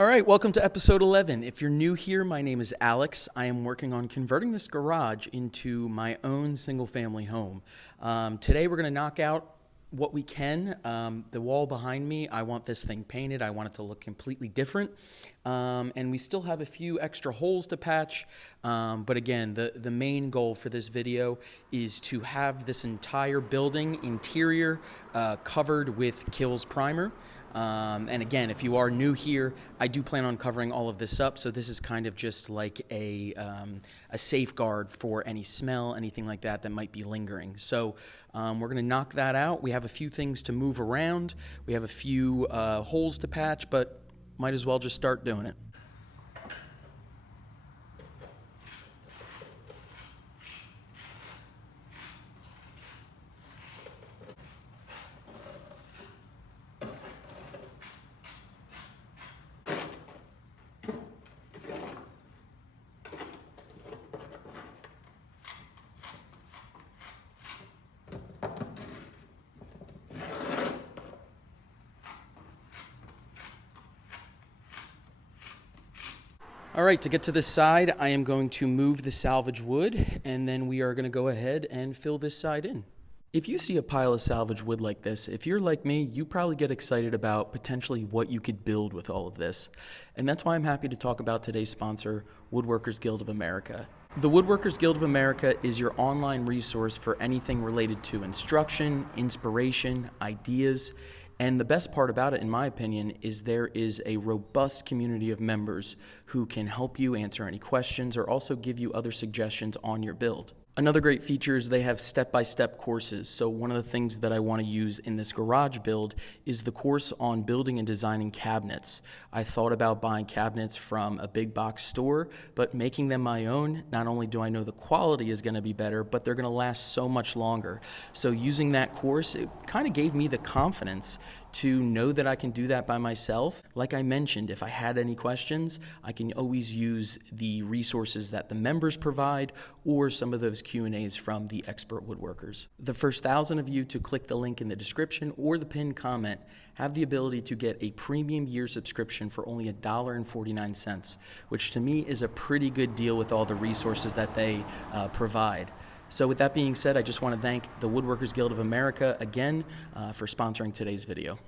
All right, welcome to episode 11. If you're new here, my name is Alex. I am working on converting this garage into my own single-family home. Today we're going to knock out what we can. The wall behind me, I want this thing painted. I want it to look completely different. And we still have a few extra holes to patch. But again, the main goal for this video is to have this entire building interior covered with Kills primer. And again, if you are new here, I do plan on covering all of this up. So this is kind of just like a safeguard for any smell, anything like that that might be lingering. So we're going to knock that out. We have a few things to move around. We have a few holes to patch, but might as well just start doing it. All right, to get to this side, I am going to move the salvage wood, and then we are going to go ahead and fill this side in. If you see a pile of salvage wood like this, if you're like me, you probably get excited about potentially what you could build with all of this. And that's why I'm happy to talk about today's sponsor, Woodworkers Guild of America. The Woodworkers Guild of America is your online resource for anything related to instruction, inspiration, ideas. And the best part about it, in my opinion, is there is a robust community of members who can help you answer any questions or also give you other suggestions on your build. Another great feature is they have step-by-step courses. So one of the things that I want to use in this garage build is the course on building and designing cabinets. I thought about buying cabinets from a big box store, but making them my own, not only do I know the quality is going to be better, but they're going to last so much longer. So using that course, it kind of gave me the confidence to know that I can do that by myself. Like I mentioned, if I had any questions, I can always use the resources that the members provide or some of those Q&As from the expert woodworkers. The first 1,000 of you to click the link in the description or the pinned comment have the ability to get a premium year subscription for only $1.49, which to me is a pretty good deal with all the resources that they provide. So with that being said, I just want to thank the Woodworkers Guild of America again for sponsoring today's video.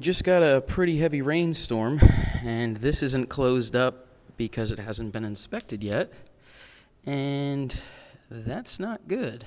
We just got a pretty heavy rainstorm, and this isn't closed up because it hasn't been inspected yet, and that's not good.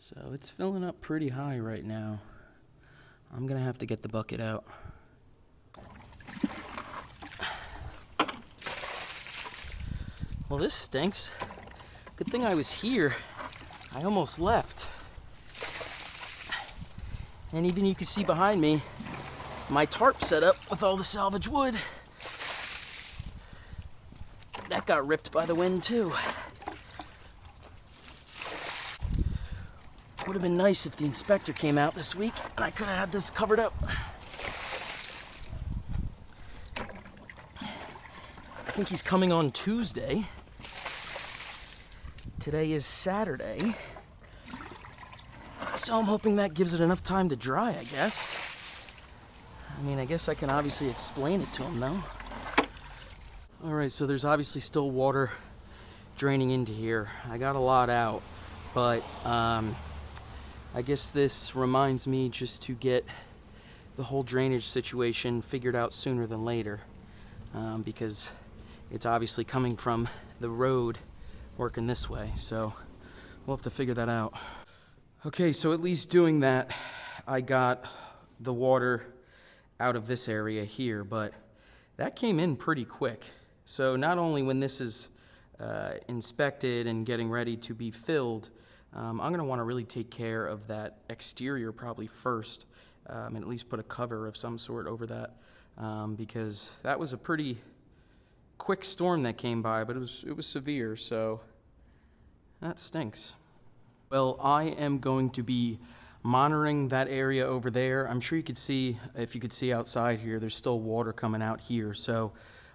So it's filling up pretty high right now. I'm gonna have to get the bucket out. Well, this stinks. Good thing I was here. I almost left. And even you can see behind me, my tarp set up with all the salvage wood. That got ripped by the wind too. Would have been nice if the inspector came out this week and I could have had this covered up. I think he's coming on Tuesday. Today is Saturday. So I'm hoping that gives it enough time to dry, I guess. I mean, I guess I can obviously explain it to him though. All right, so there's obviously still water draining into here. I got a lot out, but I guess this reminds me just to get the whole drainage situation figured out sooner than later, because it's obviously coming from the road working this way, so we'll have to figure that out. Okay, so at least doing that, I got the water out of this area here, but that came in pretty quick. So not only when this is inspected and getting ready to be filled, I'm gonna wanna really take care of that exterior probably first, and at least put a cover of some sort over that, because that was a pretty quick storm that came by, but it was severe, so that stinks. Well, I am going to be monitoring that area over there. I'm sure you could see, if you could see outside here, there's still water coming out here, so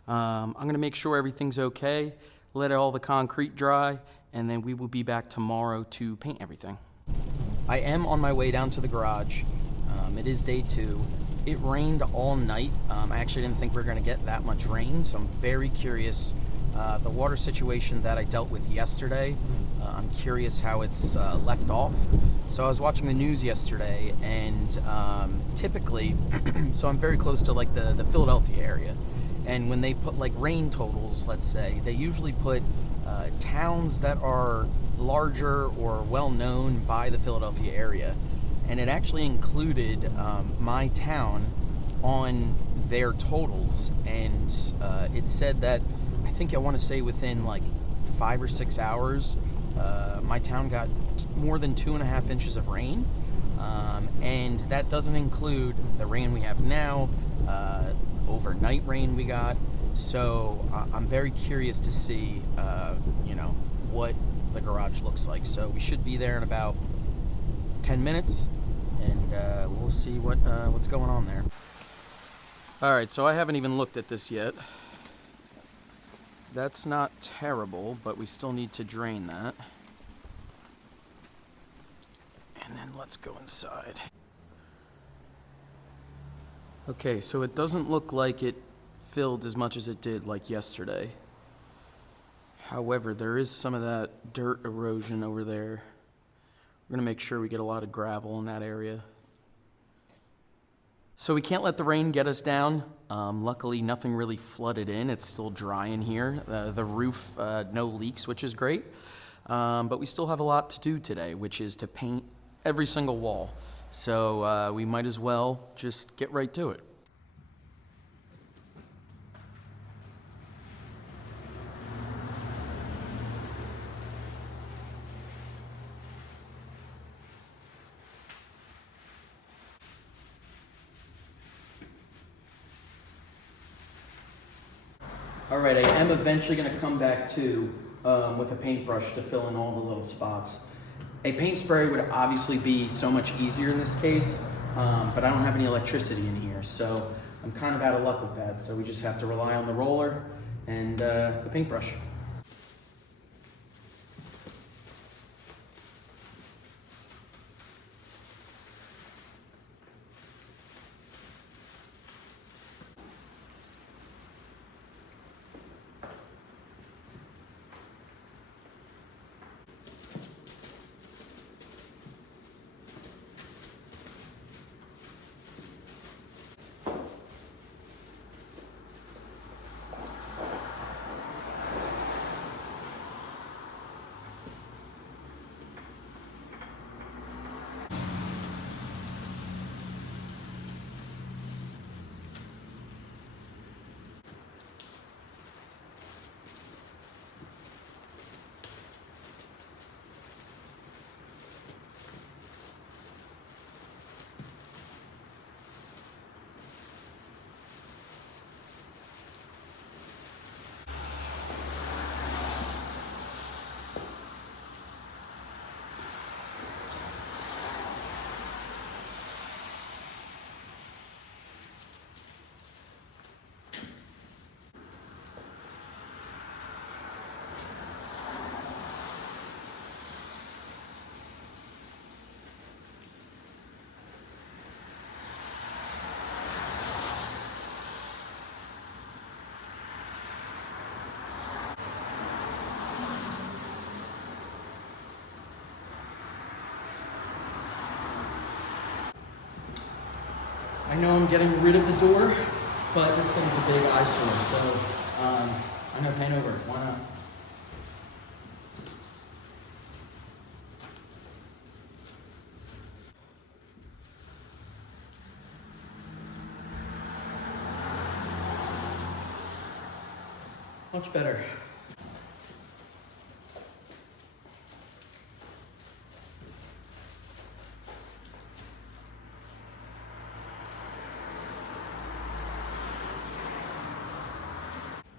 I'm gonna make sure everything's okay, let all the concrete dry, and then we will be back tomorrow to paint everything. I am on my way down to the garage. It is day 2. It rained all night. I actually didn't think we were gonna get that much rain, so I'm very curious. The water situation that I dealt with yesterday, I'm curious how it's left off. So I was watching the news yesterday, and typically, so I'm very close to like the Philadelphia area, and when they put like rain totals, let's say, they usually put towns that are larger or well known by the Philadelphia area, and it actually included my town on their totals, and it said that, I think I want to say within like 5 or 6 hours, my town got more than 2.5 inches of rain, and that doesn't include the rain we have now, overnight rain we got. So I'm very curious to see, what the garage looks like. So we should be there in about 10 minutes, and we'll see what's going on there. All right, so I haven't even looked at this yet. That's not terrible, but we still need to drain that. And then let's go inside. Okay, so it doesn't look like it filled as much as it did like yesterday. However, there is some of that dirt erosion over there. We're gonna make sure we get a lot of gravel in that area. So we can't let the rain get us down. Luckily, nothing really flooded in. It's still dry in here. The roof, no leaks, which is great. But we still have a lot to do today, which is to paint every single wall. So we might as well just get right to it. All right, I am eventually gonna come back to with a paintbrush to fill in all the little spots. A paint spray would obviously be so much easier in this case, but I don't have any electricity in here, so I'm kind of out of luck with that. So we just have to rely on the roller and the paintbrush. know I'm getting rid of the door, but this thing's a big eyesore, so I'm gonna paint over it. Why not? Much better.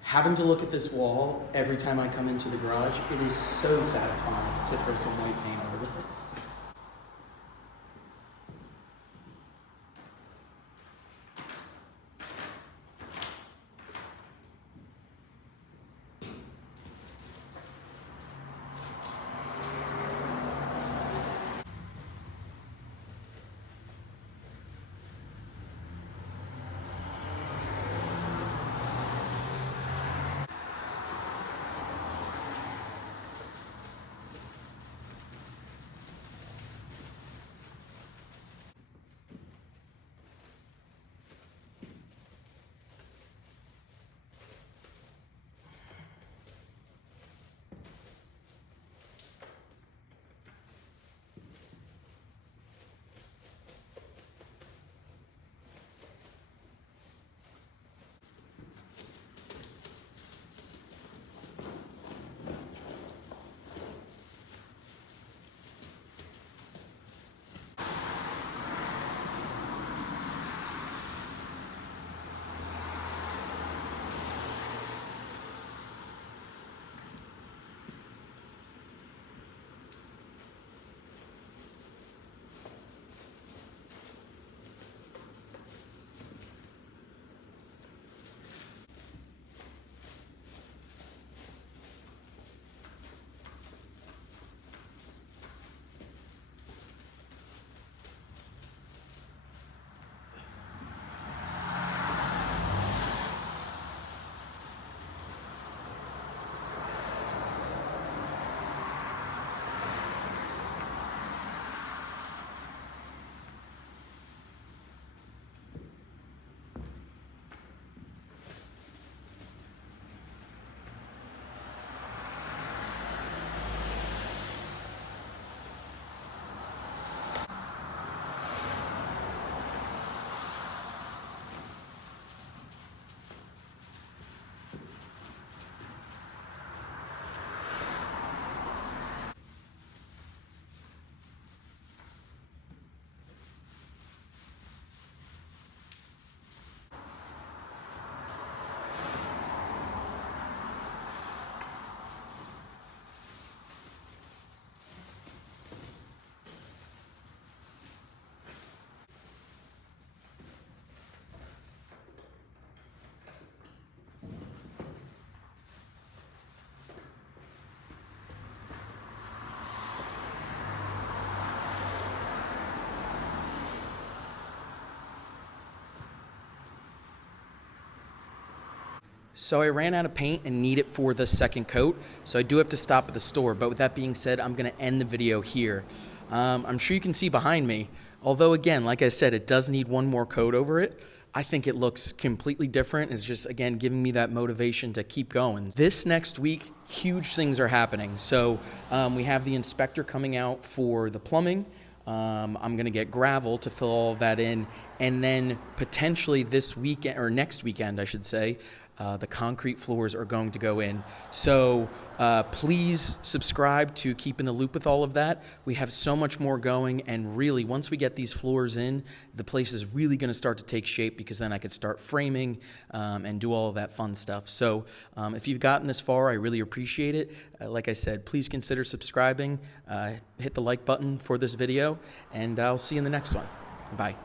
Having to look at this wall every time I come into the garage, it is so satisfying to throw some white paint over this. So I ran out of paint and need it for the second coat, so I do have to stop at the store. But with that being said, I'm going to end the video here. I'm sure you can see behind me, although again, like I said, it does need one more coat over it. I think it looks completely different. It's just, again, giving me that motivation to keep going. This next week, huge things are happening. So we have the inspector coming out for the plumbing. I'm going to get gravel to fill all of that in. And then potentially this weekend, or next weekend, I should say, the concrete floors are going to go in. So please subscribe to keep in the loop with all of that. We have so much more going, and really, once we get these floors in, the place is really going to start to take shape, because then I could start framing and do all of that fun stuff. So if you've gotten this far, I really appreciate it. Like I said, please consider subscribing, hit the like button for this video, and I'll see you in the next one. Bye.